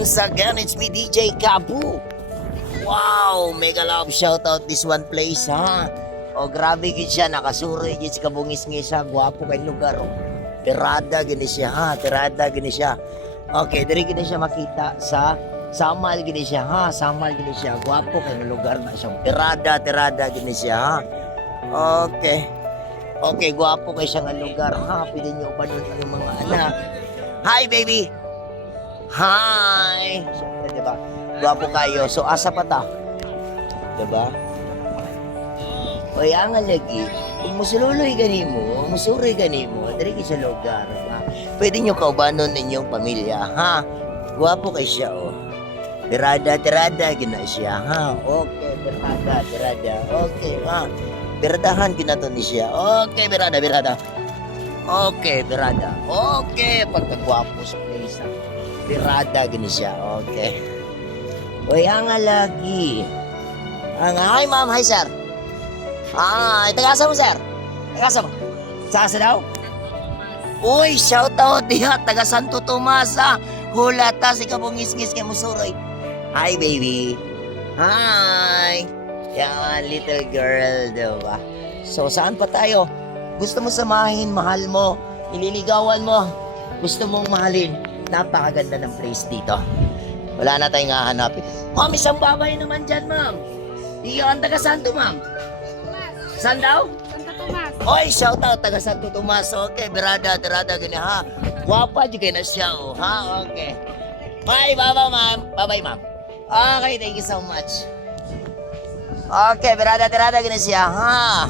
Once again, it's me DJ Kabu. Wow, mega love shoutout this one place ha. O grabe gid siya, nakasuri gid si kabungis-ngis siya, gwapo kay lugar. Tirada gini siya ha, tirada gini siya. Okay, diri gini siya makita sa Samal gini siya ha, Samal gini siya, gwapo kay lugar na siya. Tirada gini siya ha. Okay. Okay, gwapo kay siya nga lugar ha, pwede niyo ubanon ang mga anak. Hi baby. Hi! Siyempre, diba? Gwapo kayo. So, asa pa ta? Diba? Oy, ang lagi. Kung musululoy gani mo, musuroy gani mo, dari ka sa lugar. Ha? Pwede nyo kaubanon ninyong pamilya, ha? Gwapo kay siya, oh. Tirada, gina siya, ha? Okay, tirada. Okay, ha? Biradahan ginato ni siya. Okay, birada. Okay, birada. Okay, pagkagwapo sa place, ha? Pirada gini siya. Okay. Uy, ang lagi. Hi, ma'am. Hi, sir. Hi, tagasa mo, sir. Tagasa mo. Sasa daw? Uy, shout out diha. Taga Santo Tomas, ha. Hula ta si kabungis-ngis kay musuroy. Hi, baby. Hi. Yan, little girl, diba? So, saan pa tayo? Gusto mo samahin, mahal mo, ililigawan mo, gusto mong mahalin. Napakaganda ng place dito. Wala na tayong hahanapin. Ma'am, isang babay naman dyan, ma'am. Iyon, taga Santo, ma'am. Saan daw? Santo Tomas. Oy, shout out, taga Santo Tomas. Okay, tirada, gani ha. Guwapa juga na siya, oh, ha? Okay. Bye, ma'am. Bye-bye, ma'am. Okay, thank you so much. Okay, tirada gani siya, ha?